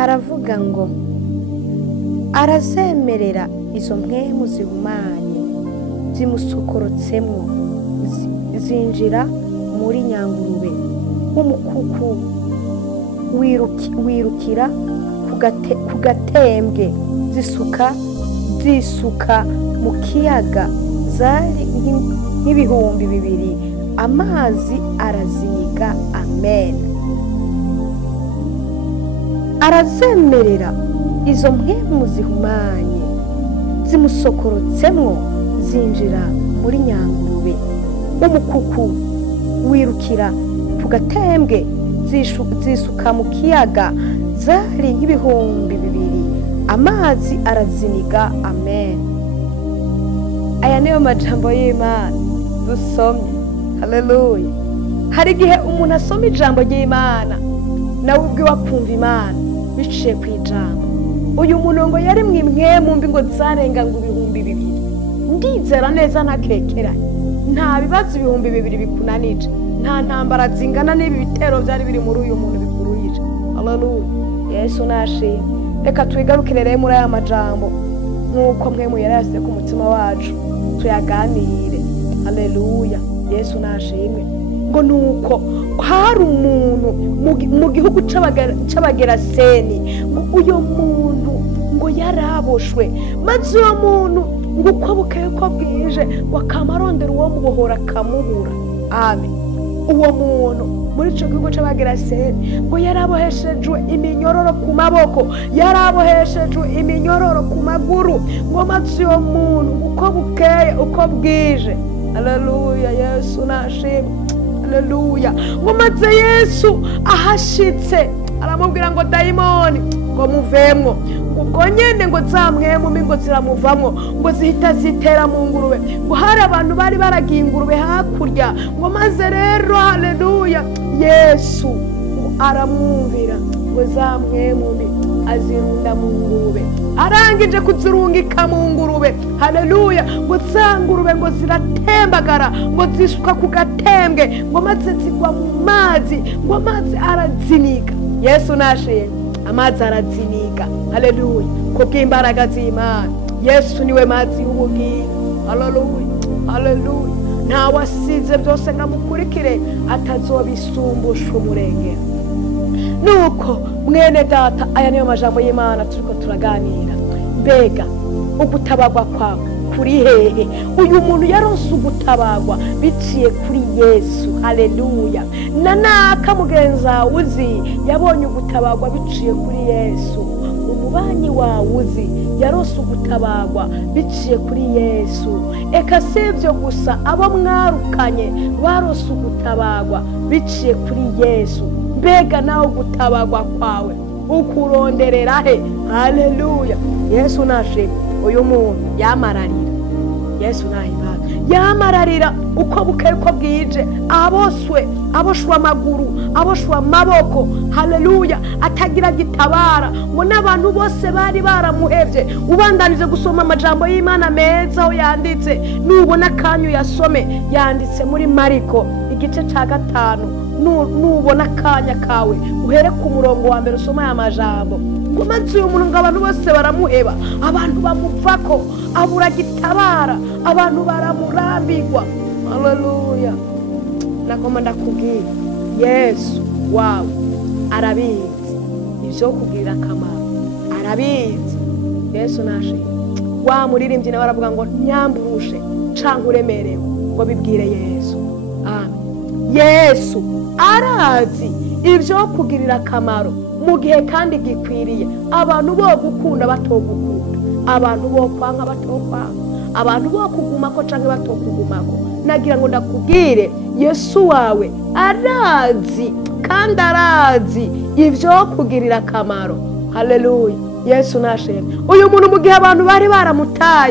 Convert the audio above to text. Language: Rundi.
haravuga ngo arazemerera izo mpwemu zihumanye zimusokorotsemo zinjira muri nyangurube nk'umukuku wirukira ku gatembwe zisuka mu kiyaga zari nk'ibihumbi 2 amazi araziniga. Amen. Arazemerera izo mpwemu zihumanye zimusokorotsemo zinjira muri nyangurube umukuku wirukira ku gatembwe zisuka mu kiyaga zari nk'ibihumbi 2 amazi araziniga. Amen. Aya niyo majambo y'Imana dusomye. Haleluya. Hari igihe umuntu asoma ijambo ry'Imana nawe ubwe wakumva Imana biciye ku ijambo. Uyu muntu ngo yari mwimwemu mbi ngo zarenga ngo ibihumbi 2. Ndizera neza ntakekeranye, nta bibazo ibihumbi 2 bikunanije, nta ntambara zingana n'ibi bitero byari biri muri uyu muntu bikururije. Haleluya. Yesu nashimwe. Reka twigarukire rero muri aya majambo nkuko mwemu yarase ku mutima wacu tuyaganire. Haleluya. Yesu nashimwe. Ngo nuko hari umuntu mu gihugu c'abageraseni ngo uyo muntu ngo yaraboshwe, maze uyo muntu ngo uko bukeye ko bwije wakamarondera uwo mubohora kamubura. Amen. Uwo muntu muri ico gihugu c'abageraseni ngo yaraboheshejwe iminyororo ku maboko, yaraboheshejwe iminyororo ku maguru, ngo maze uyo muntu uko bukeye uko bwije. Haleluya. Yesu nashimwe. Haleluya. Ngo maze Yesu ahashitse aramubwira ngo dayimoni ngo muvemwo, ubwo nyene ngo zamwemu ngo ziramuvamwo, ngo zihita zitera mu ngurube. Ngo hari abantu bari baragiye ingurube hakurya, ngo maze rero haleluya Yesu aramwumvira ngo zamwemu azirunda mu ngurube. Arangije kuzirungika mu ngurube, haleluya, ngo zangurube ngo ziratembagara ngo zisuka ku gatembwe, ngo maze zigwa mu mazi, ngo amazi arazinika. Yesu nashimwe. Amazi arazinika. Haleluya. Kubw'imbaraga z'Imana. Yesu niwe mazi y'ubugingo. Haleluya. Haleluya. Nta wasize byose ngamukurikire atazobisumbusha umurengera. Nuko mwene data, aya niyo majambo y'Imana turiko turaganira. Mbega ugutabagwa kwawe kuri hehe? Uyu muntu yaronse ugutabagwa biciye kuri Yesu. Haleluya. Nanaka mugenza uzi yabonye ugutabagwa biciye kuri Yesu. Umubanyi wawe uzi yaronse ugutabagwa biciye kuri Yesu. Eka sivyo gusa, abo mwarukanye baronse ugutabagwa biciye kuri Yesu. Mbega nawe ugutabagwa kwawe ukuronderera he? Haleluya. Yesu nashimwe. Uyu muntu yamararira. Yesu nahimbaza. Yamararira uko bukeye ko bwije, aboshwa amaguru, aboshwa amaboko. Haleluya. Atagira gitabara, ngo n'abantu bose bari baramuhevye. Ubandanije gusoma amajambo y'Imana meza aho yanditse, nubona kanyu yasome, yanditse muri Mariko igice ca 5. Nubona kanya kawe uhere ku murongo wa mbere usoma aya majambo. Ngo maze uyu muntu ngo abantu bose baramuheba, abantu bamuvako, abura gitabara, abantu baramurambirwa. Haleluya. Nakoma ndakubwira Yesu wawe arabizi ivyo kugira akamaro, arabizi. Yesu nashimwe. Wa muririmbyi nawe aravuga ngo nyamburushe canke uremerewe ngo bibwire Yesu. Amen. Yesu arazi ivyo kugirira akamaro mu gihe kandi gikwiriye. Abantu bo gukunda batogukunda, abantu bo kwanga batokwanga, abantu bo kugumako canke batokugumako. Nagira ngo ndakubwire Yesu wawe arazi kandi arazi ivyo kugirira akamaro. Haleluya. Yesu nashimwe. Uyu muntu mu gihe abantu bari baramutaye